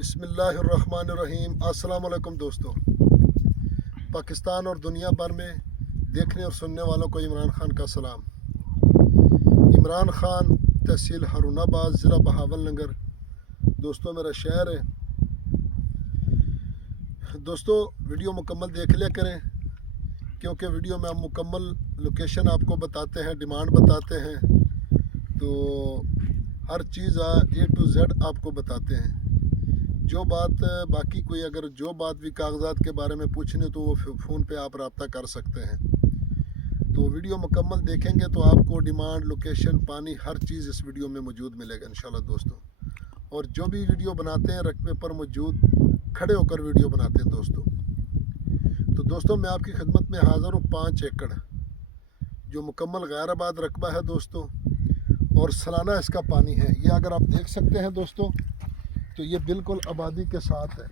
بسم اللہ الرحمن الرحیم۔ السلام علیکم دوستو، پاکستان اور دنیا بھر میں دیکھنے اور سننے والوں کو عمران خان کا سلام۔ عمران خان، تحصیل ہارون آباد، ضلع بہاول نگر دوستو میرا شہر ہے۔ دوستو ویڈیو مکمل دیکھ لیا کریں، کیونکہ ویڈیو میں ہم مکمل لوکیشن آپ کو بتاتے ہیں، ڈیمانڈ بتاتے ہیں، تو ہر چیز A to Z آپ کو بتاتے ہیں۔ جو بات باقی کوئی اگر جو بات بھی کاغذات کے بارے میں پوچھنے تو وہ فون پہ آپ رابطہ کر سکتے ہیں۔ تو ویڈیو مکمل دیکھیں گے تو آپ کو ڈیمانڈ، لوکیشن، پانی، ہر چیز اس ویڈیو میں موجود ملے گا انشاءاللہ دوستو۔ اور جو بھی ویڈیو بناتے ہیں رقبے پر موجود کھڑے ہو کر ویڈیو بناتے ہیں دوستو۔ تو دوستو میں آپ کی خدمت میں حاضر ہوں 5 ایکڑ جو مکمل غیر آباد رقبہ ہے دوستو، اور سالانہ اس کا پانی ہے۔ یہ اگر آپ دیکھ سکتے ہیں دوستو تو یہ بالکل آبادی کے ساتھ ہے،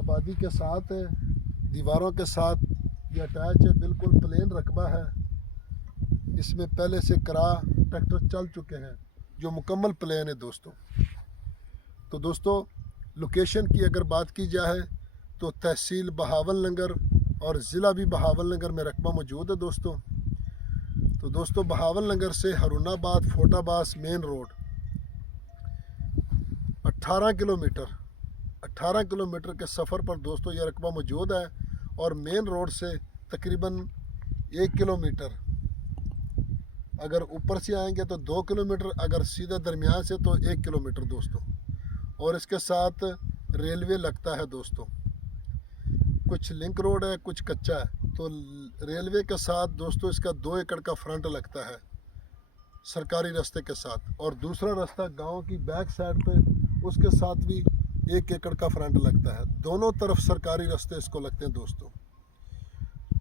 آبادی کے ساتھ ہے، دیواروں کے ساتھ یہ اٹیچ ہے، بالکل پلین رقبہ ہے۔ اس میں پہلے سے کرا ٹریکٹر چل چکے ہیں، جو مکمل پلین ہے دوستو۔ تو دوستو لوکیشن کی اگر بات کی جائے تو تحصیل بہاول نگر اور ضلع بھی بہاول نگر میں رقبہ موجود ہے دوستو۔ تو دوستو بہاول نگر سے ہارون آباد فوٹا باس مین روڈ 18 کلومیٹر کے سفر پر دوستو یہ رقبہ موجود ہے، اور مین روڈ سے تقریباً 1 کلومیٹر، اگر اوپر سے آئیں گے تو 2 کلومیٹر، اگر سیدھا درمیان سے تو 1 کلومیٹر دوستو۔ اور اس کے ساتھ ریلوے لگتا ہے دوستو، کچھ لنک روڈ ہے، کچھ کچا ہے۔ تو ریلوے کے ساتھ دوستو اس کا 2 ایکڑ کا فرنٹ لگتا ہے سرکاری رستے کے ساتھ، اور دوسرا رستہ گاؤں کی بیک سائڈ پہ اس کے ساتھ بھی 1 ایکڑ کا فرنٹ لگتا ہے۔ دونوں طرف سرکاری رستے اس کو لگتے ہیں دوستو۔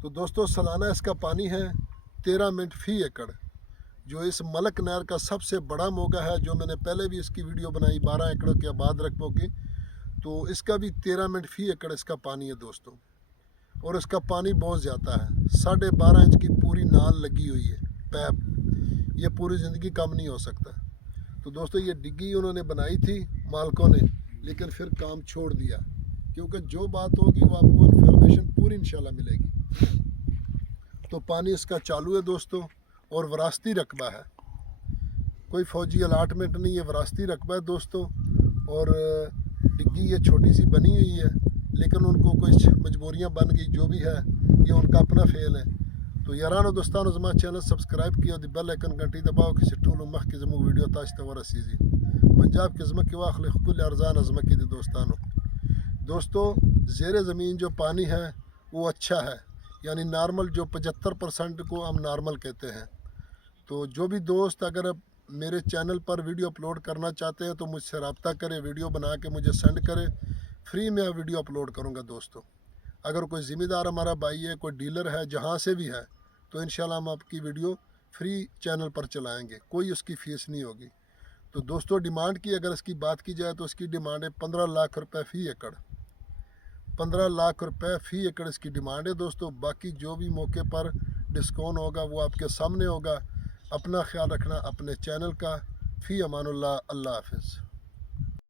تو دوستو سالانہ اس کا پانی ہے 13 منٹ فی ایکڑ، جو اس ملک نہر کا سب سے بڑا موقع ہے، جو میں نے پہلے بھی اس کی ویڈیو بنائی 12 ایکڑوں کے آباد رقبوں کی، تو اس کا بھی 13 منٹ فی ایکڑ اس کا پانی ہے دوستو۔ اور اس کا پانی بہت زیادہ ہے، 12.5 انچ کی پوری نال لگی ہوئی ہے، پیپ، یہ پوری زندگی کم نہیں ہو سکتا۔ تو دوستو یہ ڈگی انہوں نے بنائی تھی مالکوں نے، لیکن پھر کام چھوڑ دیا، کیونکہ جو بات ہوگی وہ آپ کو انفارمیشن پوری انشاءاللہ ملے گی۔ تو پانی اس کا چالو ہے دوستو، اور وراثتی رقبہ ہے، کوئی فوجی الاٹمنٹ نہیں ہے، وراثتی رقبہ ہے دوستو۔ اور ڈگی یہ چھوٹی سی بنی ہوئی ہے، لیکن ان کو کچھ مجبوریاں بن گئی، جو بھی ہے یہ ان کا اپنا فعل ہے۔ تو یارانو دوستانو زما چینل سبسکرائب کیا، دی بیل آئکن گھنٹی دباؤ، کسی ٹولو مخ کی زمو ویڈیو تاش ته ورسیږي۔ پنجاب کی زمکی واخلے کل ارزان ازمکی دی دوستانو۔ دوستو زیر زمین جو پانی ہے وہ اچھا ہے، یعنی نارمل، جو 75% کو ہم نارمل کہتے ہیں۔ تو جو بھی دوست اگر میرے چینل پر ویڈیو اپلوڈ کرنا چاہتے ہیں تو مجھ سے رابطہ کرے، ویڈیو بنا کے مجھے سینڈ کرے، فری میں ویڈیو اپلوڈ کروں گا دوستو۔ اگر کوئی ذمہ دار ہمارا بھائی ہے، کوئی ڈیلر ہے، جہاں سے بھی ہے، تو انشاءاللہ ہم آپ کی ویڈیو فری چینل پر چلائیں گے، کوئی اس کی فیس نہیں ہوگی۔ تو دوستو ڈیمانڈ کی اگر اس کی بات کی جائے تو اس کی ڈیمانڈ ہے 15 لاکھ روپے فی ایکڑ، 15 لاکھ روپے فی ایکڑ اس کی ڈیمانڈ ہے دوستو۔ باقی جو بھی موقع پر ڈسکاؤنٹ ہوگا وہ آپ کے سامنے ہوگا۔ اپنا خیال رکھنا اپنے چینل کا۔ فی امان اللہ، اللہ حافظ۔